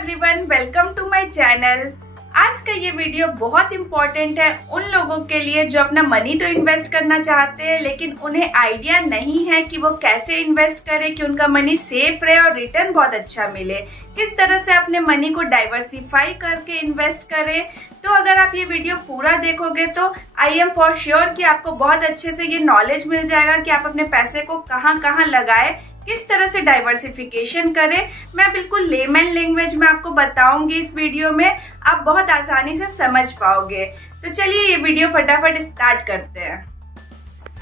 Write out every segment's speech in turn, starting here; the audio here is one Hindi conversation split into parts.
Everyone, welcome to my channel. आज का ये वीडियो बहुत इम्पोर्टेंट है उन लोगों के लिए जो अपना मनी तो इन्वेस्ट करना चाहते हैं लेकिन उन्हें आइडिया नहीं है कि वो कैसे इन्वेस्ट करें कि उनका मनी सेफ रहे और रिटर्न बहुत अच्छा मिले। किस तरह से अपने मनी को डाइवर्सिफाई करके इन्वेस्ट करें। तो अगर आप ये वीडियो पूरा देखोगे तो आई एम फॉर श्योर कि आपको बहुत अच्छे से ये नॉलेज मिल जाएगा कि आप अपने पैसे को कहाँ कहाँ लगाएं, किस तरह से डाइवर्सिफिकेशन करें। मैं बिल्कुल लेमन लैंग्वेज में आपको बताऊंगी इस वीडियो में, आप बहुत आसानी से समझ पाओगे। तो चलिए ये वीडियो फटाफट स्टार्ट करते हैं।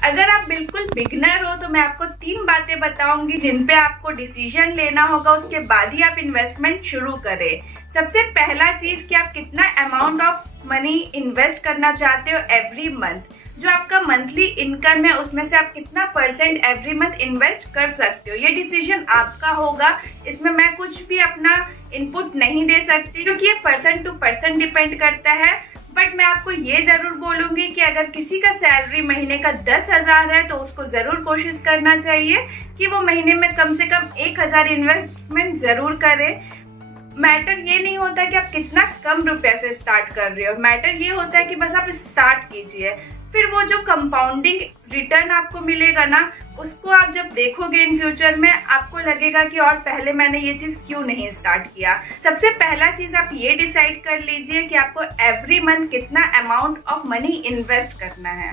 अगर आप बिल्कुल बिगनर हो तो मैं आपको 3 बातें बताऊंगी जिन पे आपको डिसीजन लेना होगा, उसके बाद ही आप इन्वेस्टमेंट शुरू करें। सबसे पहला चीज कि आप कितना अमाउंट ऑफ मनी इन्वेस्ट करना चाहते हो एवरी मंथ। जो आपका मंथली इनकम है उसमें से आप कितना परसेंट एवरी मंथ इन्वेस्ट कर सकते हो, ये डिसीजन आपका होगा। इसमें मैं कुछ भी अपना इनपुट नहीं दे सकती क्योंकि ये पर्सन टू पर्सन डिपेंड करता है। बट मैं आपको ये जरूर बोलूंगी कि अगर किसी का सैलरी महीने का 10,000 है तो उसको जरूर कोशिश करना चाहिए कि वो महीने में कम से कम 1,000 इन्वेस्टमेंट जरूर करे। मैटर ये नहीं होता कि आप कितना कम रुपए से स्टार्ट कर रहे हो, मैटर ये होता है कि बस आप स्टार्ट कीजिए। फिर वो जो कंपाउंडिंग रिटर्न आपको मिलेगा ना, उसको आप जब देखोगे इन फ्यूचर में आपको लगेगा कि और पहले मैंने ये चीज क्यों नहीं स्टार्ट किया। सबसे पहला चीज आप ये डिसाइड कर लीजिए कि आपको एवरी मंथ कितना अमाउंट ऑफ मनी इन्वेस्ट करना है।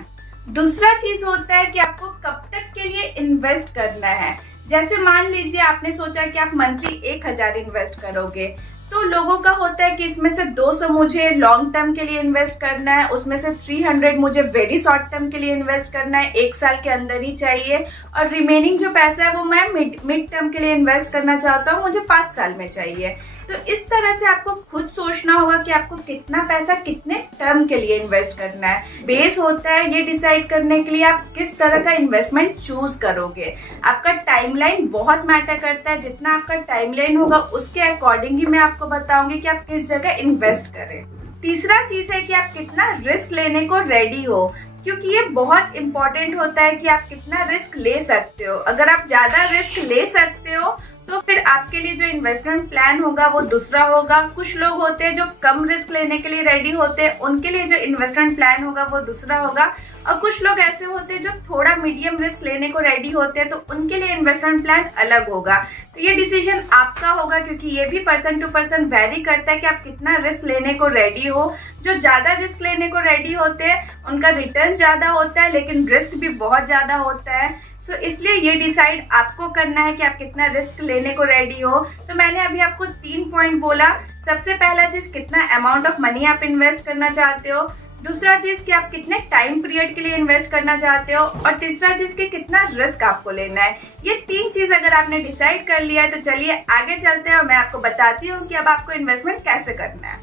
दूसरा चीज होता है कि आपको कब तक के लिए इन्वेस्ट करना है। जैसे मान लीजिए आपने सोचा कि आप मंथली 1,000 इन्वेस्ट करोगे, तो लोगों का होता है कि इसमें से 200 मुझे लॉन्ग टर्म के लिए इन्वेस्ट करना है, उसमें से 300 मुझे वेरी शॉर्ट टर्म के लिए इन्वेस्ट करना है, 1 साल के अंदर ही चाहिए, और रिमेनिंग जो पैसा है वो मैं मिड टर्म के लिए इन्वेस्ट करना चाहता हूँ, मुझे 5 साल में चाहिए। तो इस तरह से आपको खुद सोचना होगा कि आपको कितना पैसा कितने टर्म के लिए इन्वेस्ट करना है। बेस होता है ये डिसाइड करने के लिए आप किस तरह का इन्वेस्टमेंट चूज करोगे। आपका टाइमलाइन बहुत मैटर करता है, जितना आपका टाइमलाइन होगा उसके अकॉर्डिंग ही मैं आपको बताऊंगी कि आप किस जगह इन्वेस्ट करें। तीसरा चीज है कि आप कितना रिस्क लेने को रेडी हो, क्योंकि ये बहुत इंपॉर्टेंट होता है कि आप कितना रिस्क ले सकते हो। अगर आप ज्यादा रिस्क ले सकते हो तो फिर आपके लिए जो इन्वेस्टमेंट प्लान होगा वो दूसरा होगा। कुछ लोग होते हैं जो कम रिस्क लेने के लिए रेडी होते हैं, उनके लिए जो इन्वेस्टमेंट प्लान होगा वो दूसरा होगा। और कुछ लोग ऐसे होते हैं जो थोड़ा मीडियम रिस्क लेने को रेडी होते हैं, तो उनके लिए इन्वेस्टमेंट प्लान अलग होगा। तो ये डिसीजन आपका होगा क्योंकि ये भी पर्सन टू पर्सन वेरी करता है कि आप कितना रिस्क लेने को रेडी हो। जो ज्यादा रिस्क लेने को रेडी होते हैं उनका रिटर्न ज्यादा होता है लेकिन रिस्क भी बहुत ज्यादा होता है। सो इसलिए ये डिसाइड आपको करना है कि आप कितना रिस्क लेने को रेडी हो। तो मैंने अभी आपको 3 पॉइंट बोला। सबसे पहला चीज कितना अमाउंट ऑफ मनी आप इन्वेस्ट करना चाहते हो, दूसरा चीज कि आप कितने टाइम पीरियड के लिए इन्वेस्ट करना चाहते हो, और तीसरा चीज कि कितना रिस्क आपको लेना है। ये 3 चीज अगर आपने डिसाइड कर लिया है तो चलिए आगे चलते हैं और मैं आपको बताती हूँ कि अब आपको इन्वेस्टमेंट कैसे करना है।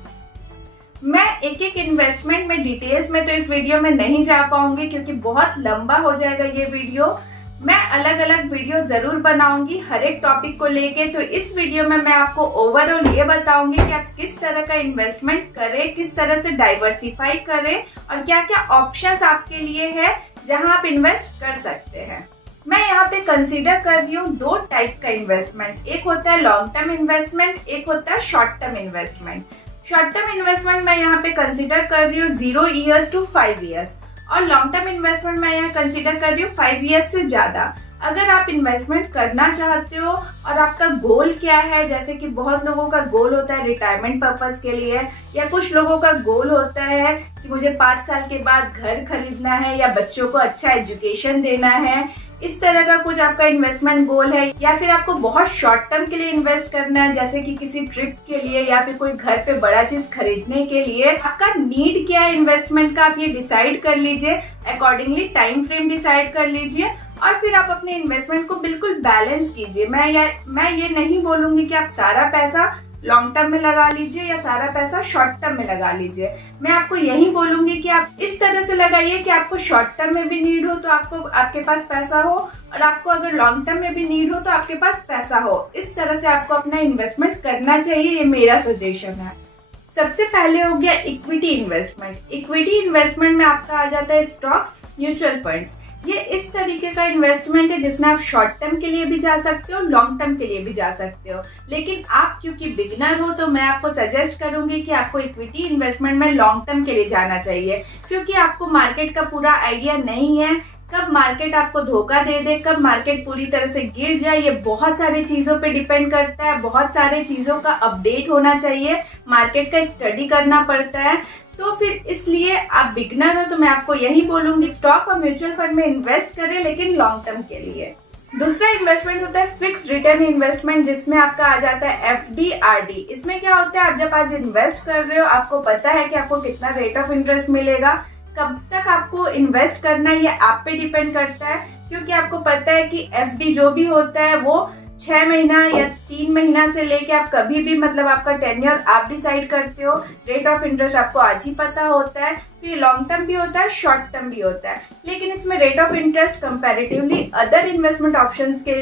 मैं एक एक इन्वेस्टमेंट में डिटेल्स में तो इस वीडियो में नहीं जा पाऊंगी क्योंकि बहुत लंबा हो जाएगा ये वीडियो। मैं अलग अलग वीडियो जरूर बनाऊंगी हर एक टॉपिक को लेके। तो इस वीडियो में मैं आपको ओवरऑल ये बताऊंगी कि आप किस तरह का इन्वेस्टमेंट करें, किस तरह से डाइवर्सिफाई करें और क्या क्या ऑप्शंस आपके लिए है जहां आप इन्वेस्ट कर सकते हैं। मैं यहाँ पे कंसीडर कर रही हूँ 2 टाइप का इन्वेस्टमेंट। एक होता है लॉन्ग टर्म इन्वेस्टमेंट, एक होता है short term investment. Short term investment मैं यहाँ पे कंसीडर कर रही हूँ 0 ईयर्स टू 5 ईयर्स, और लॉन्ग टर्म इन्वेस्टमेंट मैं यहाँ कंसीडर कर रही हूँ 5 ईयर्स से ज्यादा। अगर आप इन्वेस्टमेंट करना चाहते हो और आपका गोल क्या है, जैसे कि बहुत लोगों का गोल होता है रिटायरमेंट पर्पस के लिए, या कुछ लोगों का गोल होता है कि मुझे 5 साल के बाद घर खरीदना है या बच्चों को अच्छा एजुकेशन देना है, इस तरह का कुछ आपका इन्वेस्टमेंट गोल है, या फिर आपको बहुत शॉर्ट टर्म के लिए इन्वेस्ट करना है जैसे कि किसी ट्रिप के लिए या फिर कोई घर पे बड़ा चीज खरीदने के लिए। आपका नीड क्या है इन्वेस्टमेंट का, आप ये डिसाइड कर लीजिए, अकॉर्डिंगली टाइम फ्रेम डिसाइड कर लीजिए और फिर आप अपने इन्वेस्टमेंट को बिल्कुल बैलेंस कीजिए। मैं ये नहीं बोलूंगी कि आप सारा पैसा लॉन्ग टर्म में लगा लीजिए या सारा पैसा शॉर्ट टर्म में लगा लीजिए। मैं आपको यही बोलूंगी कि आप इस तरह से लगाइए कि आपको शॉर्ट टर्म में भी नीड हो तो आपके पास पैसा हो, और आपको अगर लॉन्ग टर्म में भी नीड हो तो आपके पास पैसा हो। इस तरह से आपको अपना इन्वेस्टमेंट करना चाहिए, ये मेरा सजेशन है। सबसे पहले हो गया इक्विटी इन्वेस्टमेंट। इक्विटी इन्वेस्टमेंट में आपका आ जाता है स्टॉक्स, म्यूचुअल फंड्स। ये इस तरीके का इन्वेस्टमेंट है जिसमें आप शॉर्ट टर्म के लिए भी जा सकते हो, लॉन्ग टर्म के लिए भी जा सकते हो। लेकिन आप क्योंकि बिगनर हो तो मैं आपको सजेस्ट करूंगी कि आपको इक्विटी इन्वेस्टमेंट में लॉन्ग टर्म के लिए जाना चाहिए, क्योंकि आपको मार्केट का पूरा आइडिया नहीं है। कब मार्केट आपको धोखा दे दे, कब मार्केट पूरी तरह से गिर जाए, ये बहुत सारी चीजों पे डिपेंड करता है। बहुत सारे चीजों का अपडेट होना चाहिए, मार्केट का स्टडी करना पड़ता है। तो फिर इसलिए आप बिगनर हो तो मैं आपको यही बोलूंगी, स्टॉक और म्यूचुअल फंड में इन्वेस्ट करें, लेकिन लॉन्ग टर्म के लिए। दूसरा इन्वेस्टमेंट होता है फिक्स्ड रिटर्न इन्वेस्टमेंट, जिसमें आपका आ जाता है FD RD। इसमें क्या होता है, आप जब आज इन्वेस्ट कर रहे हो आपको पता है कि आपको कितना रेट ऑफ इंटरेस्ट मिलेगा, कब तक आपको इन्वेस्ट करना है ये आप पे डिपेंड करता है। क्योंकि आपको पता है कि FD जो भी होता है वो 6 महीना या 3 महीना से लेके आप कभी भी, मतलब आपका टेन्योर आप डिसाइड करते हो। रेट ऑफ इंटरेस्ट आपको आज ही पता होता है। तो ये लॉन्ग टर्म भी होता है, शॉर्ट टर्म भी होता है। लेकिन इसमें rate of interest comparatively other investment options के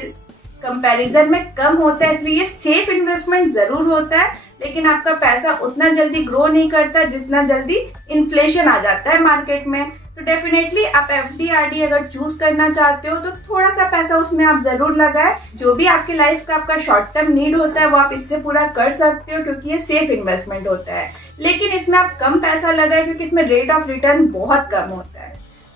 कंपैरिजन में कम होता है, इसलिए ये सेफ इन्वेस्टमेंट जरूर होता है। लेकिन आपका पैसा उतना जल्दी ग्रो नहीं करता जितना जल्दी इन्फ्लेशन आ जाता है मार्केट में। तो डेफिनेटली आप FD RD अगर चूज करना चाहते हो तो थोड़ा सा पैसा उसमें आप जरूर लगाएं। जो भी आपकी लाइफ का आपका शॉर्ट टर्म नीड होता है वो आप इससे पूरा कर सकते हो, क्योंकि ये सेफ इन्वेस्टमेंट होता है। लेकिन इसमें आप कम पैसा लगाएं क्योंकि इसमें रेट ऑफ रिटर्न बहुत कम होता है।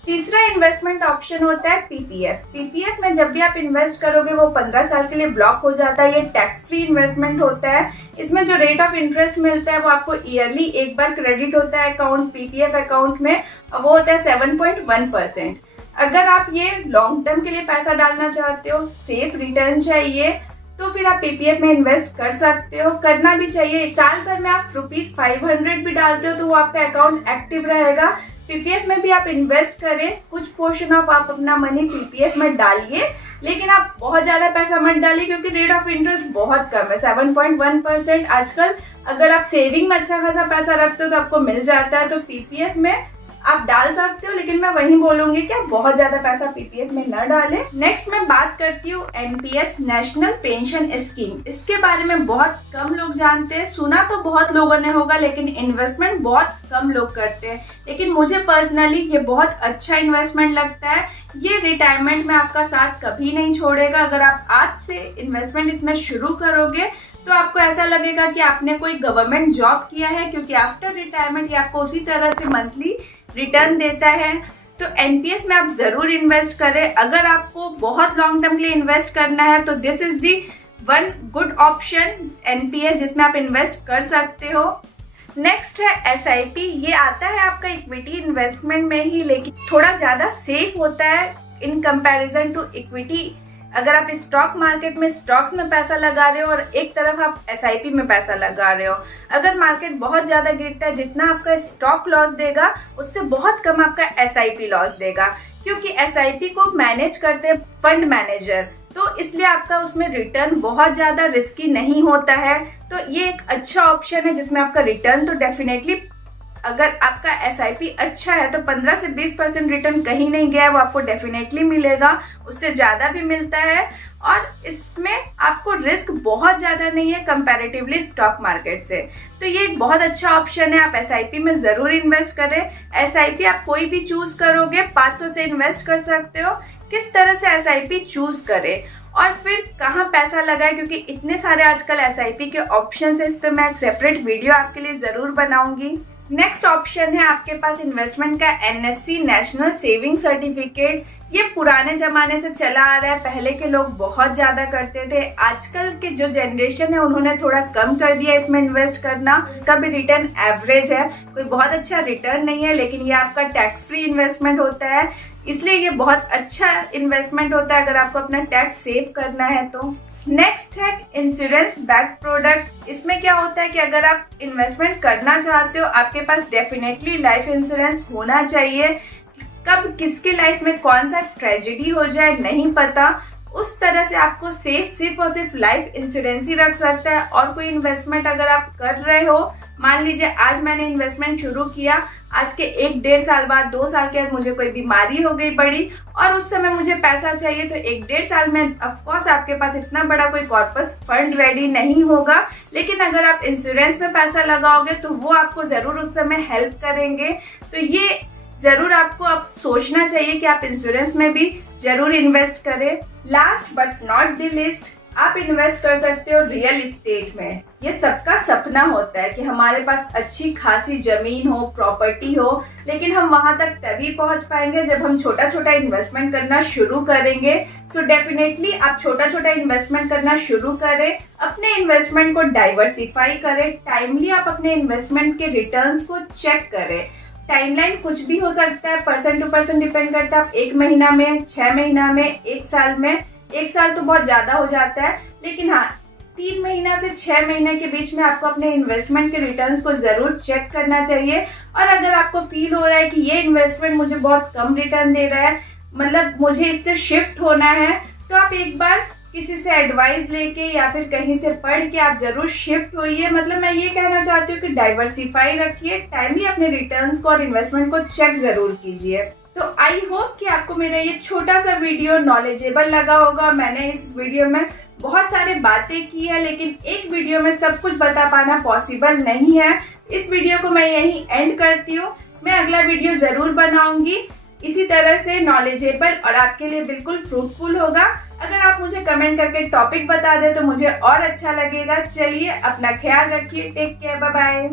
तीसरा इन्वेस्टमेंट ऑप्शन होता है PPF। PPF में जब भी आप इन्वेस्ट करोगे वो 15 साल के लिए ब्लॉक हो जाता है। ये टैक्स फ्री इन्वेस्टमेंट होता है। इसमें जो रेट ऑफ इंटरेस्ट मिलता है वो आपको ईयरली एक बार क्रेडिट होता है अकाउंट, PPF अकाउंट में, वो होता है 7.1%। अगर आप ये लॉन्ग टर्म के लिए पैसा डालना चाहते हो, सेफ रिटर्न चाहिए, तो फिर आप PPF में इन्वेस्ट कर सकते हो, करना भी चाहिए। साल भर में आप ₹500 भी डालते हो तो वो आपका अकाउंट एक्टिव रहेगा। PPF में भी आप इन्वेस्ट करें, कुछ पोर्शन ऑफ आप अपना मनी PPF में डालिए, लेकिन आप बहुत ज्यादा पैसा मत डालिए क्योंकि रेट ऑफ इंटरेस्ट बहुत कम है, 7.1%। आजकल अगर आप सेविंग में अच्छा खासा पैसा रखते हो तो आपको मिल जाता है। तो PPF में आप डाल सकते हो, लेकिन मैं वही बोलूंगी कि आप बहुत ज्यादा पैसा PPF में न डालें। नेक्स्ट मैं बात करती हूँ NPS, नेशनल पेंशन स्कीम। इसके बारे में बहुत कम लोग जानते हैं, सुना तो बहुत लोगों ने होगा, लेकिन इन्वेस्टमेंट बहुत कम लोग करते हैं। लेकिन मुझे पर्सनली ये बहुत अच्छा इन्वेस्टमेंट लगता है। ये रिटायरमेंट में आपका साथ कभी नहीं छोड़ेगा। अगर आप आज से इन्वेस्टमेंट इसमें शुरू करोगे तो आपको ऐसा लगेगा कि आपने कोई गवर्नमेंट जॉब किया है, क्योंकि आफ्टर रिटायरमेंट ये आपको उसी तरह से मंथली रिटर्न देता है। तो NPS में आप जरूर इन्वेस्ट करें। अगर आपको बहुत लॉन्ग टर्म के लिए इन्वेस्ट करना है तो this is the one good option NPS, जिसमें आप इन्वेस्ट कर सकते हो। नेक्स्ट है SIP। ये आता है आपका इक्विटी इन्वेस्टमेंट में ही, लेकिन थोड़ा ज्यादा सेफ होता है इन कंपैरिजन टू इक्विटी। अगर आप स्टॉक मार्केट में स्टॉक्स में पैसा लगा रहे हो और एक तरफ आप SIP में पैसा लगा रहे हो, अगर मार्केट बहुत ज्यादा गिरता है, जितना आपका स्टॉक लॉस देगा उससे बहुत कम आपका SIP लॉस देगा, क्योंकि SIP को मैनेज करते हैं फंड मैनेजर। तो इसलिए आपका उसमें रिटर्न बहुत ज्यादा रिस्की नहीं होता है। तो ये एक अच्छा ऑप्शन है जिसमें आपका रिटर्न तो डेफिनेटली, अगर आपका SIP अच्छा है तो 15 से 20% रिटर्न कहीं नहीं गया है, वो आपको डेफिनेटली मिलेगा, उससे ज़्यादा भी मिलता है। और इसमें आपको रिस्क बहुत ज़्यादा नहीं है कंपैरेटिवली स्टॉक मार्केट से। तो ये एक बहुत अच्छा ऑप्शन है, आप SIP में ज़रूर इन्वेस्ट करें। SIP आप कोई भी चूज करोगे 500 से इन्वेस्ट कर सकते हो। किस तरह से SIP चूज करें और फिर कहाँ पैसा लगाए, क्योंकि इतने सारे आजकल SIP के ऑप्शन है, इस पर मैं एक सेपरेट वीडियो आपके लिए ज़रूर बनाऊंगी। नेक्स्ट ऑप्शन है आपके पास इन्वेस्टमेंट का NSC, नेशनल सेविंग सर्टिफिकेट। ये पुराने जमाने से चला आ रहा है, पहले के लोग बहुत ज्यादा करते थे। आजकल के जो जनरेशन है उन्होंने थोड़ा कम कर दिया इसमें इन्वेस्ट करना। इसका भी रिटर्न एवरेज है, कोई बहुत अच्छा रिटर्न नहीं है, लेकिन ये आपका टैक्स फ्री इन्वेस्टमेंट होता है, इसलिए ये बहुत अच्छा इन्वेस्टमेंट होता है अगर आपको अपना टैक्स सेव करना है तो। नेक्स्ट है इंश्योरेंस बैक्ड प्रोडक्ट। इसमें क्या होता है कि अगर आप इन्वेस्टमेंट करना चाहते हो, आपके पास डेफिनेटली लाइफ इंश्योरेंस होना चाहिए। कब किसके लाइफ में कौन सा ट्रेजेडी हो जाए नहीं पता, उस तरह से आपको सिर्फ और सिर्फ लाइफ इंश्योरेंस ही रख सकता है। और कोई इन्वेस्टमेंट अगर आप कर रहे हो मान लीजिए आज मैंने इन्वेस्टमेंट शुरू किया, आज के 1-1.5 साल बाद, 2 साल के बाद मुझे कोई बीमारी हो गई बड़ी और उस समय मुझे पैसा चाहिए, तो 1-1.5 साल में ऑफकोर्स आपके पास इतना बड़ा कोई कॉर्पस फंड रेडी नहीं होगा। लेकिन अगर आप इंश्योरेंस में पैसा लगाओगे तो वो आपको ज़रूर उस समय हेल्प करेंगे। तो ये ज़रूर आपको अब सोचना चाहिए कि आप इंश्योरेंस में भी ज़रूर इन्वेस्ट करें। Last but not the list, आप इन्वेस्ट कर सकते हो रियल इस्टेट में। ये सबका सपना होता है कि हमारे पास अच्छी खासी जमीन हो, प्रॉपर्टी हो, लेकिन हम वहां तक तभी पहुंच पाएंगे जब हम छोटा छोटा इन्वेस्टमेंट करना शुरू करेंगे। सो डेफिनेटली आप छोटा छोटा इन्वेस्टमेंट करना शुरू करें, अपने इन्वेस्टमेंट को डाइवर्सिफाई करें, टाइमली आप अपने इन्वेस्टमेंट के रिटर्न्स को चेक करें। टाइमलाइन कुछ भी हो सकता है, पर्सन टू पर्सन डिपेंड करता है। आप 1 महीना में, 6 महीना में, 1 साल में, 1 साल तो बहुत ज्यादा हो जाता है, लेकिन हाँ 3 महीना से 6 महीने के बीच में आपको अपने इन्वेस्टमेंट के रिटर्न्स को जरूर चेक करना चाहिए। और अगर आपको फील हो रहा है कि ये इन्वेस्टमेंट मुझे बहुत कम रिटर्न दे रहा है, मतलब मुझे इससे शिफ्ट होना है, तो आप एक बार किसी से एडवाइस लेके या फिर कहीं से पढ़ के आप जरूर शिफ्ट होइए। मतलब मैं ये कहना चाहती हूँ कि डाइवर्सिफाई रखिए, टाइमली अपने रिटर्न्स को और इन्वेस्टमेंट को चेक जरूर कीजिए। तो आई होप कि आपको मेरा ये छोटा सा वीडियो नॉलेजेबल लगा होगा। मैंने इस वीडियो में बहुत सारे बातें की है, लेकिन एक वीडियो में सब कुछ बता पाना पॉसिबल नहीं है। इस वीडियो को मैं यहीं एंड करती हूँ। मैं अगला वीडियो जरूर बनाऊंगी इसी तरह से नॉलेजेबल और आपके लिए बिल्कुल फ्रूटफुल होगा। अगर आप मुझे कमेंट करके टॉपिक बता दें तो मुझे और अच्छा लगेगा। चलिए अपना ख्याल रखिए, टेक केयर, बाय बाय।